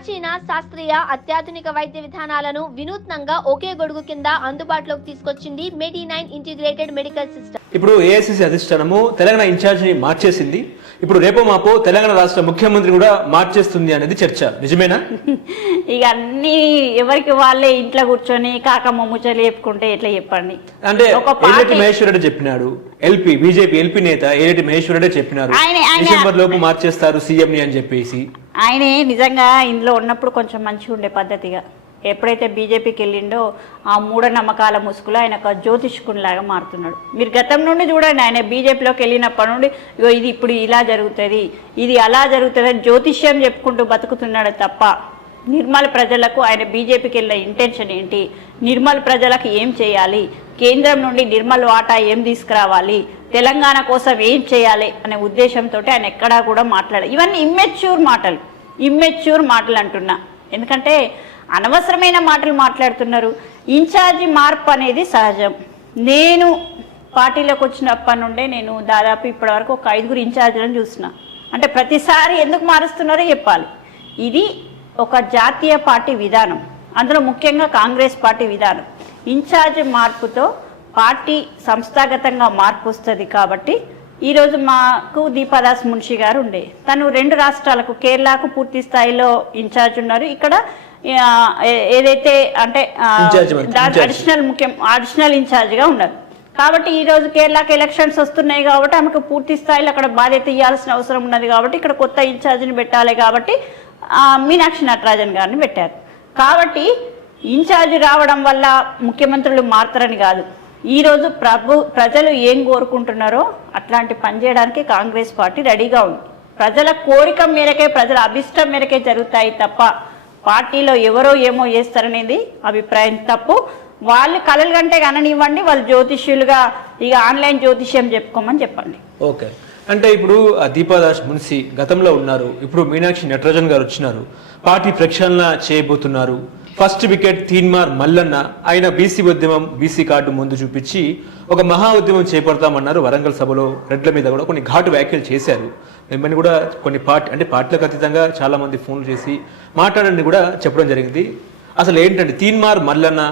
ప్రాచీన శాస్త్రీయ అత్యాధునిక వైద్య విధానాలను వినూత్నంగా ఒకే గొడుగు కింద అందుబాటులోకి తీసుకొచ్చింది మెడి9 ఇంటిగ్రేటెడ్ మెడికల్ సిస్టమ్. ఇప్పుడు ఏఐసిసి అధిష్టానము తెలంగాణ ఇన్ఛార్జిని మార్చేసింది. ఇప్పుడు రేపో మాపో తెలంగాణ రాష్ట్ర ముఖ్యమంత్రి కూడా మార్చేస్తుంది అనేది చర్చ. నిజమేనా? ఇక అన్ని ఎవరికి వాళ్ళే ఇంట్లో కూర్చొని కాకమ్మ ముచ్చలు చెప్పుకుంటే ఎట్లా చెప్పండి. అంటే ఏలేటి మహేశ్వర్ రెడ్డి చెప్పినాడు, బీజేపీ ఎల్పీ నేత ఏలేటి మహేశ్వర్ రెడ్డి చెప్పినారు డిసెంబర్ లోపు మార్చేస్తారు సీఎం ని అని చెప్పేసి. ఆయనే నిజంగా ఇందులో ఉన్నప్పుడు కొంచెం మంచిగా ఉండే పద్ధతిగా, ఎప్పుడైతే బీజేపీకి వెళ్ళిండో ఆ మూఢనమ్మకాల ముసుగులో ఆయన ఒక జ్యోతిష్కునిలాగా మారుతున్నాడు. మీరు గతం నుండి చూడండి, ఆయన బీజేపీలోకి వెళ్ళినప్పటి నుండి ఇగో ఇది ఇప్పుడు ఇలా జరుగుతుంది, ఇది అలా జరుగుతుంది అని జ్యోతిష్యం చెప్పుకుంటూ బతుకుతున్నాడు తప్ప నిర్మల్ ప్రజలకు ఆయన బీజేపీకి వెళ్ళిన ఇంటెన్షన్ ఏంటి, నిర్మల్ ప్రజలకు ఏం చేయాలి, కేంద్రం నుండి నిర్మల్ వాటా ఏం తీసుకురావాలి, తెలంగాణ కోసం ఏం చేయాలి అనే ఉద్దేశంతో ఆయన ఎక్కడా కూడా మాట్లాడారు. ఇవన్నీ ఇమ్మెచ్యూర్ మాటలు అంటున్నా. ఎందుకంటే అనవసరమైన మాటలు మాట్లాడుతున్నారు. ఇన్ఛార్జి మార్పు అనేది సహజం. నేను పార్టీలోకి వచ్చినప్పటి నుండే నేను దాదాపు ఇప్పటివరకు ఒక 5 ఇన్ఛార్జీలను చూసిన. అంటే ప్రతిసారి ఎందుకు మారుస్తున్నారో చెప్పాలి. ఇది ఒక జాతీయ పార్టీ విధానం, అందులో ముఖ్యంగా కాంగ్రెస్ పార్టీ విధానం. ఇన్ఛార్జ్ మార్పుతో పార్టీ సంస్థాగతంగా మార్పు వస్తుంది. కాబట్టి ఈరోజు మాకు దీపాదాస్ మున్షి గారు ఉండే, తను 2 రాష్ట్రాలకు, కేరళకు పూర్తి స్థాయిలో ఇన్ఛార్జ్ ఉన్నారు. ఇక్కడ ఏదైతే అంటే అడిషనల్ ఇన్ఛార్జ్గా ఉన్నారు. కాబట్టి ఈరోజు కేరళకి ఎలక్షన్స్ వస్తున్నాయి కాబట్టి ఆమెకు పూర్తి స్థాయిలో అక్కడ బాధ్యత ఇవ్వాల్సిన అవసరం ఉన్నది. కాబట్టి ఇక్కడ కొత్త ఇన్ఛార్జిని పెట్టాలి. కాబట్టి మీనాక్షి నటరాజన్ గారిని పెట్టారు. కాబట్టి ఇన్ఛార్జి రావడం వల్ల ముఖ్యమంత్రులు మారుతారని కాదు. ఈరోజు ప్రజలు ఏం కోరుకుంటున్నారో అట్లాంటి పని చేయడానికి కాంగ్రెస్ పార్టీ రెడీగా ఉంది. ప్రజల కోరిక మేరకే, ప్రజల అభిష్టం మేరకే జరుగుతాయి తప్ప పార్టీలో ఎవరో ఏమో చేస్తారనేది అభిప్రాయం తప్పు. వాళ్ళు కలలు కంటే కననివ్వండి, వాళ్ళు జ్యోతిష్యులుగా ఇక ఆన్లైన్ జ్యోతిష్యం చెప్పుకోమని చెప్పండి. ఓకే, అంటే ఇప్పుడు దీపాదాస్ మున్సి గతంలో ఉన్నారు, ఇప్పుడు మీనాక్షి నటరాజన్ గారు వచ్చినారు, పార్టీ ప్రక్షాళన చేయబోతున్నారు. ఫస్ట్ వికెట్ తీన్మార్ మల్లన్న, ఆయన బీసీ ఉద్యమం, బీసీ కార్డు ముందు చూపించి ఒక మహా ఉద్యమం చేపడతామన్నారు. వరంగల్ సభలో రెడ్ల మీద కూడా కొన్ని ఘాటు వ్యాఖ్యలు చేశారు. మిమ్మల్ని కూడా కొన్ని పార్టీలకు అతీతంగా చాలా మంది ఫోన్లు చేసి మాట్లాడండి కూడా చెప్పడం జరిగింది. అసలు ఏంటంటే తీన్మార్ మల్లన్న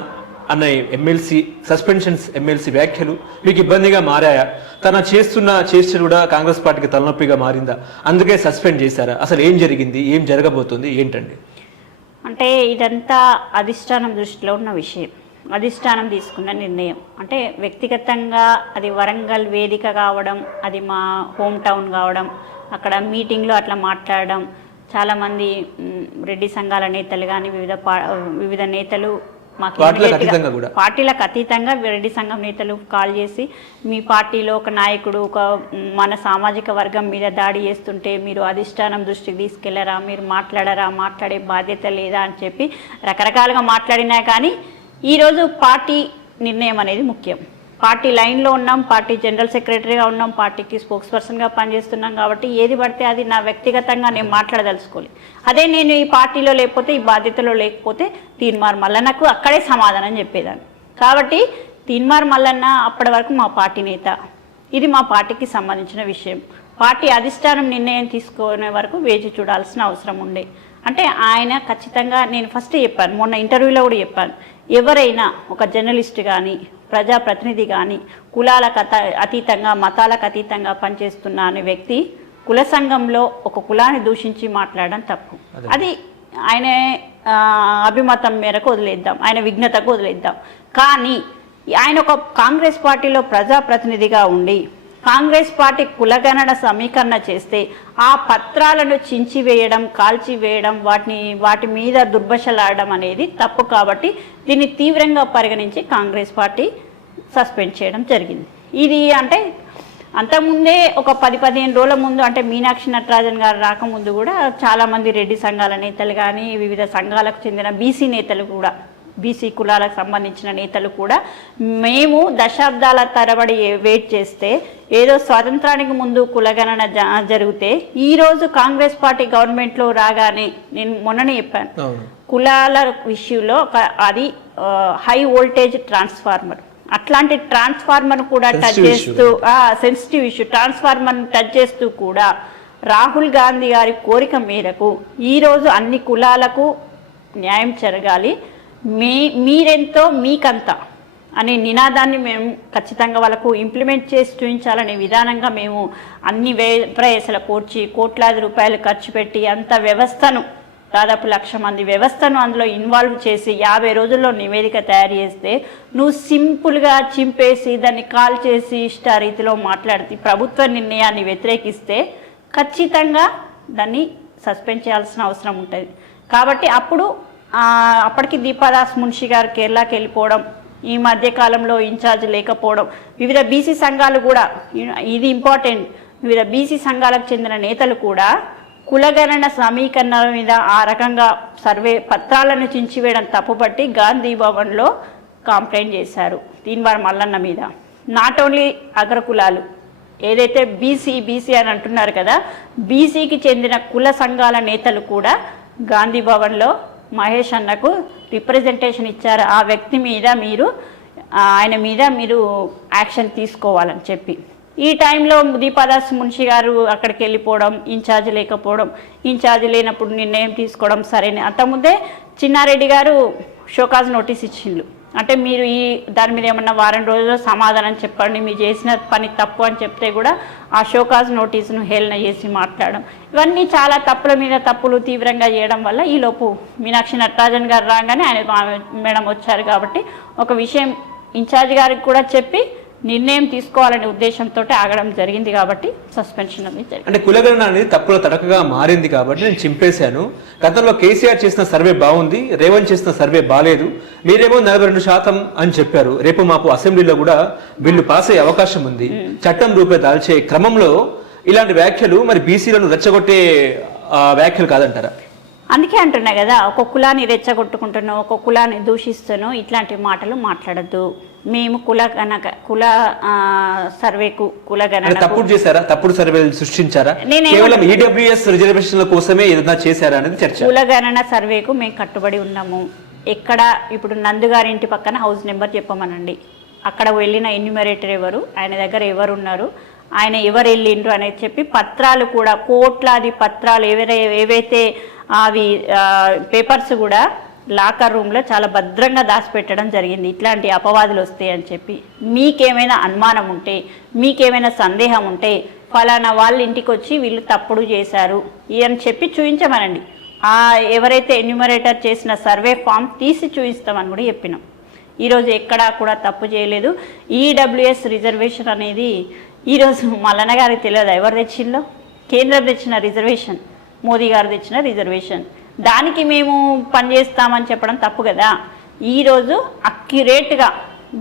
అన్న ఎమ్మెల్సీ సస్పెన్షన్స్, ఎమ్మెల్సీ వ్యాఖ్యలు మీకు ఇబ్బందిగా మారాయా? తన చేస్తున్న చేష్టలు కూడా కాంగ్రెస్ పార్టీకి తలనొప్పిగా మారిందా? అందుకే సస్పెండ్ చేశారా? అసలు ఏం జరిగింది, ఏం జరగబోతుంది ఏంటండి? అంటే ఇదంతా అధిష్టానం దృష్టిలో ఉన్న విషయం, అధిష్టానం తీసుకున్న నిర్ణయం. అంటే వ్యక్తిగతంగా అది వరంగల్ వేదిక కావడం, అది మా హోమ్ టౌన్ కావడం, అక్కడ మీటింగ్లో అట్లా మాట్లాడడం, చాలామంది రెడ్డి సంఘాల నేతలు కానీ వివిధ నేతలు మాకు పార్టీలకు అతీతంగా రెడ్డి సంఘం నేతలు కాల్ చేసి మీ పార్టీలో ఒక నాయకుడు మన సామాజిక వర్గం మీద దాడి చేస్తుంటే మీరు అధిష్టానం దృష్టికి తీసుకెళ్లరా, మీరు మాట్లాడరా, మాట్లాడే బాధ్యత లేదా అని చెప్పి రకరకాలుగా మాట్లాడినా కానీ ఈరోజు పార్టీ నిర్ణయం అనేది ముఖ్యం. పార్టీ లైన్లో ఉన్నాం, పార్టీ జనరల్ సెక్రటరీగా ఉన్నాం, పార్టీకి స్పోక్స్ పర్సన్గా పనిచేస్తున్నాం. కాబట్టి ఏది పడితే అది నా వ్యక్తిగతంగా నేను మాట్లాడదలుచుకోవాలి. అదే నేను ఈ పార్టీలో లేకపోతే, ఈ బాధ్యతలో లేకపోతే తీన్మార్ మల్లన్నకు అక్కడే సమాధానం చెప్పేదాన్ని. కాబట్టి తీన్మార్ మల్లన్న అప్పటి వరకు మా పార్టీ నేత, ఇది మా పార్టీకి సంబంధించిన విషయం. పార్టీ అధిష్టానం నిర్ణయం తీసుకునే వరకు వేచి చూడాల్సిన అవసరం ఉండే. అంటే ఆయన ఖచ్చితంగా, నేను ఫస్ట్ చెప్పాను, మొన్న ఇంటర్వ్యూలో కూడా చెప్పాను, ఎవరైనా ఒక జర్నలిస్ట్ కానీ, ప్రజాప్రతినిధి కానీ కులాలకు అతీతంగా, మతాలకు అతీతంగా పనిచేస్తున్న అనే వ్యక్తి కుల సంఘంలో ఒక కులాన్ని దూషించి మాట్లాడడం తప్పు. అది ఆయన అభిమతం మేరకు వదిలేద్దాం, ఆయన విఘ్నతకు వదిలేద్దాం. కానీ ఆయన ఒక కాంగ్రెస్ పార్టీలో ప్రజాప్రతినిధిగా ఉండి కాంగ్రెస్ పార్టీ కులగణన సమీకరణ చేస్తే ఆ పత్రాలను చించివేయడం, కాల్చివేయడం, వాటి మీద దుర్భషలాడడం అనేది తప్పు. కాబట్టి దీన్ని తీవ్రంగా పరిగణించి కాంగ్రెస్ పార్టీ సస్పెండ్ చేయడం జరిగింది. ఇది అంటే అంతకుముందే ఒక 10-15 రోజుల ముందు, అంటే మీనాక్షి నటరాజన్ గారు రాకముందు కూడా చాలామంది రెడ్డి సంఘాల నేతలు కానీ, వివిధ సంఘాలకు చెందిన బీసీ నేతలు కూడా, బీసీ కులాలకు సంబంధించిన నేతలు కూడా మేము దశాబ్దాల తరబడి వెయిట్ చేస్తే ఏదో స్వాతంత్రానికి ముందు కులగణన జరిగితే ఈరోజు కాంగ్రెస్ పార్టీ గవర్నమెంట్లో రాగానే, నేను మొన్ననే చెప్పాను, కులాల విషయంలో అది హై వోల్టేజ్ ట్రాన్స్ఫార్మర్, అట్లాంటి ట్రాన్స్ఫార్మర్ కూడా టచ్ చేస్తూ, సెన్సిటివ్ ఇష్యూ ట్రాన్స్ఫార్మర్ టచ్ చేస్తూ కూడా రాహుల్ గాంధీ గారి కోరిక మేరకు ఈరోజు అన్ని కులాలకు న్యాయం జరగాలి, మీరెంతో మీకంతా అనే నినాదాన్ని మేము ఖచ్చితంగా వాళ్ళకు ఇంప్లిమెంట్ చేసి చూపించాలనే విధానంగా మేము అన్ని ప్రయాసల కూర్చి కోట్లాది రూపాయలు ఖర్చు పెట్టి అంత వ్యవస్థను దాదాపు 1,00,000 మంది వ్యవస్థను అందులో ఇన్వాల్వ్ చేసి 50 రోజుల్లో నివేదిక తయారు చేస్తే నువ్వు సింపుల్గా చింపేసి దాన్ని కాల్ చేసి ఇష్టారీతిలో మాట్లాడితే ప్రభుత్వ నిర్ణయాన్ని వ్యతిరేకిస్తే ఖచ్చితంగా దాన్ని సస్పెండ్ చేయాల్సిన అవసరం ఉంటుంది. కాబట్టి అప్పటికి దీపాదాస్ మున్షి గారు కేరళకి వెళ్ళిపోవడం, ఈ మధ్యకాలంలో ఇన్ఛార్జ్ లేకపోవడం, వివిధ బీసీ సంఘాలు కూడా, ఇది ఇంపార్టెంట్, వివిధ బీసీ సంఘాలకు చెందిన నేతలు కూడా కులగణన సమీకరణల మీద ఆ రకంగా సర్వే పత్రాలను చించివేయడం తప్పుపట్టి గాంధీ భవన్లో కంప్లైంట్ చేశారు తీన్మార్ మల్లన్న మీద. నాట్ ఓన్లీ అగ్రకులాలు, ఏదైతే బీసీ అని అంటున్నారు కదా, బీసీకి చెందిన కుల సంఘాల నేతలు కూడా గాంధీ భవన్లో మహేష్ అన్నకు రిప్రజెంటేషన్ ఇచ్చారు. ఆ వ్యక్తి మీద ఆయన మీద మీరు యాక్షన్ తీసుకోవాలని చెప్పి. ఈ టైంలో దీపాదాస్ మున్షి గారు అక్కడికి వెళ్ళిపోవడం, ఇన్ఛార్జ్ లేకపోవడం, ఇన్ఛార్జ్ లేనప్పుడు నిర్ణయం తీసుకోవడం సరైన. అంతకుముందే చిన్నారెడ్డి గారు షోకాజ్ నోటీస్ ఇచ్చిండ్రు, అంటే మీరు దాని మీద ఏమన్నా వారం రోజుల్లో సమాధానం చెప్పండి, మీరు చేసిన పని తప్పు అని చెప్తే కూడా ఆ షోకాజ్ నోటీసును హేళన చేసి మాట్లాడడం, ఇవన్నీ చాలా తప్పుల మీద తప్పులు తీవ్రంగా చేయడం వల్ల ఈలోపు మీనాక్షి నటరాజన్ గారు రాగానే ఆయన మేడం వచ్చారు కాబట్టి ఒక విషయం ఇన్ఛార్జ్ గారికి కూడా చెప్పి నిర్ణయం తీసుకోవాలనే ఉద్దేశంతో ఆగడం జరిగింది. కాబట్టి సస్పెన్షన్ అనేది జరిగింది. అంటే కులగణన అనేది తప్పుల తడకగా మారింది కాబట్టి నేను చింపేశాను. గతంలో కేసీఆర్ చేసిన సర్వే బాగుంది, రేవంత్ చేసిన సర్వే బాలేదు, మీరేమో 42% అని చెప్పారు. రేపు మాకు అసెంబ్లీలో కూడా బిల్లు పాస్ అయ్యే అవకాశం ఉంది. చట్టం రూపే దాల్చే క్రమంలో ఇలాంటి వ్యాఖ్యలు మరి బీసీలను రెచ్చగొట్టే వ్యాఖ్యలు కాదంటారా? అందుకే అంటున్నా కదా, ఒక కులాన్ని రెచ్చగొట్టుకుంటున్నాం, ఒక కులాన్ని దూషిస్తున్నాం, ఇట్లాంటి మాటలు మాట్లాడద్దు. మేము కుల సర్వేకు తప్పుడు చేశారా, తప్పుడు సర్వేలు సృష్టించారా, కేవలం ఈడబ్ల్యూఎస్ రిజర్వేషన్ల కోసమే ఏదైనా చేశారా అనేది చర్చ. కులగణన సర్వేకు మేము కట్టుబడి ఉన్నాము. ఎక్కడ ఇప్పుడు నందుగారి ఇంటి పక్కన హౌస్ నెంబర్ చెప్పమనండి, అక్కడ వెళ్ళిన ఎన్యూమరేటర్ ఎవరు, ఆయన దగ్గర ఎవరు ఉన్నారు, ఆయన ఎవరు వెళ్ళిండ్రు అనేది చెప్పి పత్రాలు కూడా కోట్లాది పత్రాలు ఏవైతే అవి పేపర్స్ కూడా లాకర్ రూమ్లో చాలా భద్రంగా దాచిపెట్టడం జరిగింది. ఇట్లాంటి అపవాదులు వస్తాయి అని చెప్పి మీకేమైనా అనుమానం ఉంటే, మీకేమైనా సందేహం ఉంటే ఫలానా వాళ్ళ ఇంటికి వచ్చి వీళ్ళు తప్పుడు చేశారు అని చెప్పి చూపించమనండి. ఎవరైతే ఎన్యూమరేటర్ చేసిన సర్వే ఫామ్ తీసి చూపిస్తామని కూడా చెప్పినాం. ఈరోజు ఎక్కడా కూడా తప్పు చేయలేదు. ఈడబ్ల్యూఎస్ రిజర్వేషన్ అనేది ఈరోజు మల్లన్న గారికి తెలియదు ఎవరు తెచ్చిందో, కేంద్రం తెచ్చిన రిజర్వేషన్, మోదీ గారు తెచ్చిన రిజర్వేషన్, దానికి మేము పనిచేస్తామని చెప్పడం తప్పు కదా. ఈరోజు అక్యురేట్గా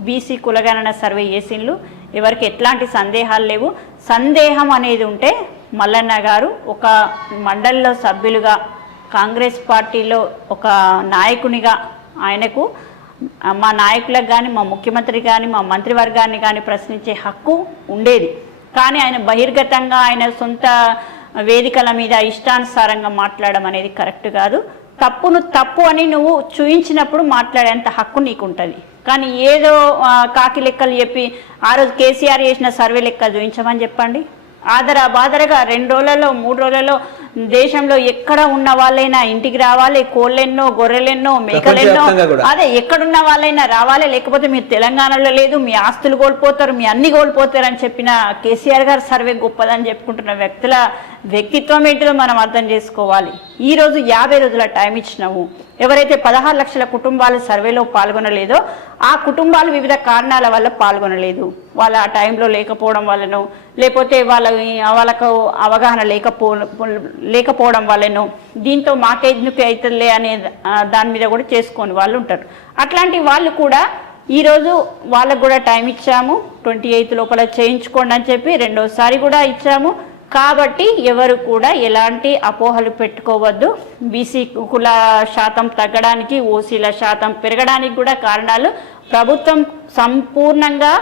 బీసీ కులగణన సర్వే చేసిండ్రు, ఎవరికి ఎట్లాంటి సందేహాలు లేవు. సందేహం అనేది ఉంటే మల్లన్న గారు ఒక మండలిలో సభ్యులుగా, కాంగ్రెస్ పార్టీలో ఒక నాయకునిగా ఆయనకు మా నాయకులకు కానీ, మా ముఖ్యమంత్రి కానీ, మా మంత్రివర్గాన్ని కానీ ప్రశ్నించే హక్కు ఉండేది. కానీ ఆయన బహిర్గతంగా ఆయన సొంత వేదికల మీద ఇష్టానుసారంగా మాట్లాడడం అనేది కరెక్ట్ కాదు. తప్పును తప్పు అని నువ్వు చూయించినప్పుడు మాట్లాడేంత హక్కు నీకు ఉంటుంది. కానీ ఏదో కాకి లెక్కలు చెప్పి ఆ రోజు కేసీఆర్ చేసిన సర్వే లెక్క చూపించమని చెప్పండి. బాదరగా 2 రోజులలో 3 రోజులలో దేశంలో ఎక్కడ ఉన్న వాళ్ళైనా ఇంటికి రావాలి, కోళ్ళెన్నో గొర్రెలెన్నో మేకలెన్నో, అదే ఎక్కడున్న వాళ్ళైనా రావాలి, లేకపోతే మీరు తెలంగాణలో లేదు, మీ ఆస్తులు కోల్పోతారు, మీ అన్ని కోల్పోతారు అని చెప్పిన కేసీఆర్ గారు సర్వే గొప్పదని చెప్పుకుంటున్న వ్యక్తుల వ్యక్తిత్వం ఏంటిదో మనం అర్థం చేసుకోవాలి. ఈరోజు 50 రోజుల టైం ఇచ్చినాము. ఎవరైతే 16 లక్షల కుటుంబాలు సర్వేలో పాల్గొనలేదో ఆ కుటుంబాలు వివిధ కారణాల వల్ల పాల్గొనలేదు. వాళ్ళ ఆ టైంలో లేకపోవడం వల్లనో, లేకపోతే వాళ్ళకు అవగాహన లేకపోవడం వల్లనో, దీంతో మాకెందుకు అవుతుందిలే అనే దాని మీద కూడా చేసుకొని వాళ్ళు ఉంటారు. అట్లాంటి వాళ్ళు కూడా ఈరోజు వాళ్ళకు కూడా టైం ఇచ్చాము, 28 లోపల చేయించుకోండి అని చెప్పి 2వసారి కూడా ఇచ్చాము. కాబట్టి ఎవరు కూడా ఎలాంటి అపోహలు పెట్టుకోవద్దు. బీసీ కుల శాతం తగ్గడానికి, ఓసీల శాతం పెరగడానికి కూడా కారణాలు ప్రభుత్వం సంపూర్ణంగా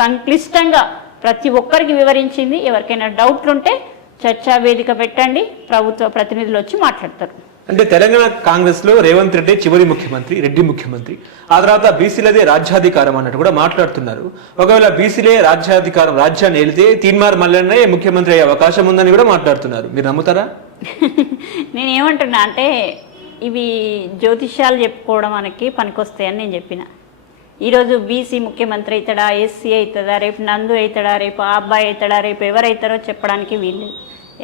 సంక్లిష్టంగా ప్రతి ఒక్కరికి వివరించింది. ఎవరికైనా డౌట్లు ఉంటే చర్చా వేదిక పెట్టండి, ప్రభుత్వ ప్రతినిధులు వచ్చి మాట్లాడతారు. అంటే తెలంగాణ కాంగ్రెస్ లో రేవంత్ రెడ్డి చివరి ముఖ్యమంత్రి, రెడ్డి ముఖ్యమంత్రి, ఆ తర్వాత బీసీలదే రాజ్యాధికారం అన్నట్టు కూడా మాట్లాడుతున్నారు. ఒకవేళ బీసీలే రాజ్యాధికారం, రాజ్యాన్ని ఏలితే తీన్మార్ మల్లన్నే ముఖ్యమంత్రి అయ్యే అవకాశం ఉందని కూడా మాట్లాడుతున్నారు. మీరు నమ్ముతారా? నేనేమంటున్నా అంటే ఇవి జ్యోతిష్యాలు చెప్పుకోవడం మనకి పనికొస్తాయని నేను చెప్పిన. ఈరోజు బీసీ ముఖ్యమంత్రి అవుతాడా, ఎస్సీ అవుతుందా, రేపు నందు అవుతాడా, రేపు ఆ అబ్బాయి అవుతాడా, రేపు ఎవరైతారో చెప్పడానికి వీలు.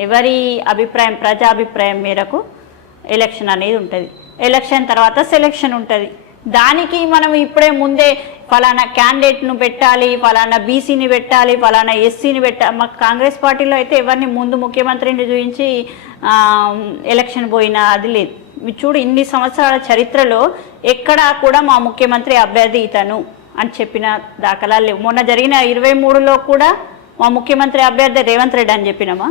ఎవరి అభిప్రాయం, ప్రజాభిప్రాయం మేరకు ఎలక్షన్ అనేది ఉంటుంది. ఎలక్షన్ తర్వాత సెలక్షన్ ఉంటుంది. దానికి మనం ఇప్పుడే ముందే ఫలానా క్యాండిడేట్ను పెట్టాలి, ఫలానా బీసీని పెట్టాలి, ఫలానా ఎస్సీని పెట్టాలి. మా కాంగ్రెస్ పార్టీలో అయితే ఎవరిని ముందు ముఖ్యమంత్రిని చూపించి ఎలక్షన్ పోయినా అది లేదు. చూడు, ఇన్ని సంవత్సరాల చరిత్రలో ఎక్కడా కూడా మా ముఖ్యమంత్రి అభ్యర్థి ఇతను అని చెప్పిన దాఖలాలు లేవు. మొన్న జరిగిన 23లో కూడా మా ముఖ్యమంత్రి అభ్యర్థి రేవంత్ రెడ్డి అని చెప్పినామా?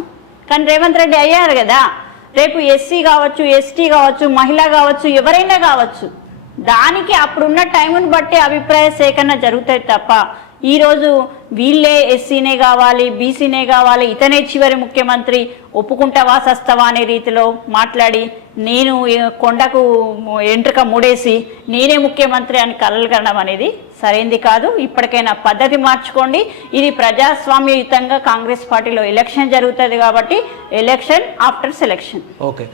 కానీ రేవంత్ రెడ్డి అయ్యారు కదా. రేపు ఎస్సీ కావచ్చు, ఎస్టీ కావచ్చు, మహిళ కావచ్చు, ఎవరైనా కావచ్చు, దానికి అప్పుడున్న టైంను బట్టి అభిప్రాయ సేకరణ జరుగుతుంది తప్ప ఈరోజు వీళ్ళే ఎస్సీనే కావాలి, బీసీనే కావాలి, ఇతనే చివరి ముఖ్యమంత్రి, ఒప్పుకుంటావా సస్తవా అనే రీతిలో మాట్లాడి నేను కొండకు ఎంట్రుక ముడేసి నేనే ముఖ్యమంత్రి అని కలలు కనడం అనేది సరైంది కాదు. ఇప్పటికైనా పద్ధతి మార్చుకోండి. ఇది ప్రజాస్వామ్యయుతంగా కాంగ్రెస్ పార్టీలో ఎలక్షన్ జరుగుతుంది కాబట్టి ఎలక్షన్ ఆఫ్టర్ సెలక్షన్. ఓకే.